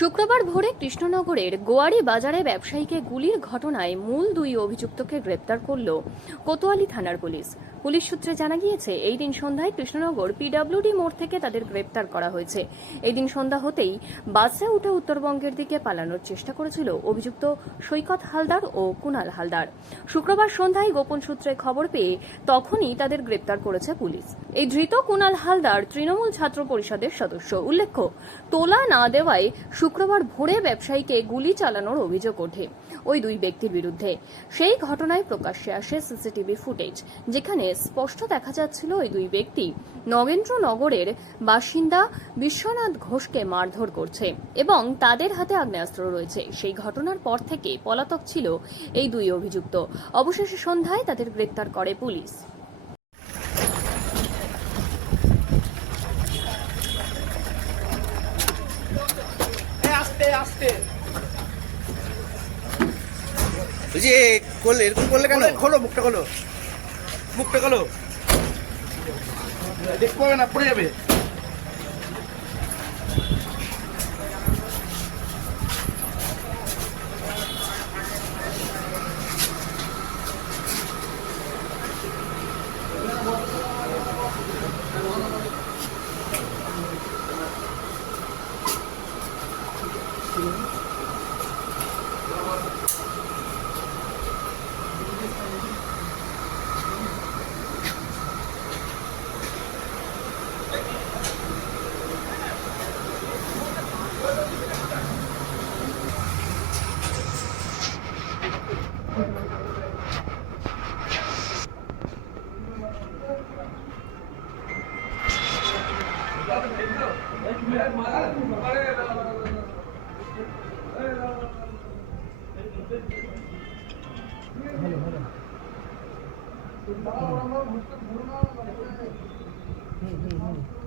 শুক্রবার ভোরে কৃষ্ণনগরের গোয়ারি বাজারে ব্যবসায়ীকে গুলির ঘটনায় মূল দুই অভিযুক্তকে গ্রেপ্তার করল কোতোয়ালি থানার পুলিশ। পুলিশ সূত্রে জানা গিয়েছে, এই দিন সন্ধ্যায় কৃষ্ণনগর পিডব্লিউডি মোড় থেকে তাদের গ্রেপ্তার করা হয়েছে। এই দিন সন্ধ্যা হতেই বাসে উঠে উত্তরবঙ্গের দিকে পালানোর চেষ্টা করেছিল অভিযুক্ত সৈকত হালদার ও কুনাল হালদার। শুক্রবার সন্ধ্যায় গোপন সূত্রে খবর পেয়ে তখনই তাদের গ্রেপ্তার করেছে পুলিশ। এই ধৃত কুনাল হালদার তৃণমূল ছাত্র পরিষদের সদস্য। উল্লেখ্য, তোলা না দেওয়ায় শুক্রবার ভোরে ব্যবসায়ীকে গুলি চালানোর অভিযোগ ওঠে ওই দুই ব্যক্তির বিরুদ্ধে। সেই ঘটনায় প্রকাশ্যে আসে সিসিটিভি ফুটেজ, যেখানে স্পষ্ট দেখা যাচ্ছিল ওই দুই ব্যক্তি। নগেন্দ্রনগরের বাসিন্দা বিশ্বনাথ ঘোষকে মারধর করছে এবং তাদের হাতে আগ্নেয়াস্ত্র রয়েছে। সেই ঘটনার পর থেকে পলাতক ছিল এই দুই অভিযুক্ত। অবশেষে সন্ধ্যায় তাদের গ্রেপ্তার করে পুলিশ। বলছি করলে এরকম করলে কেন? খোলো মুখটা খোলো। মুখটা গেল দেখতে পাবে না পড়ে যাবে। हलो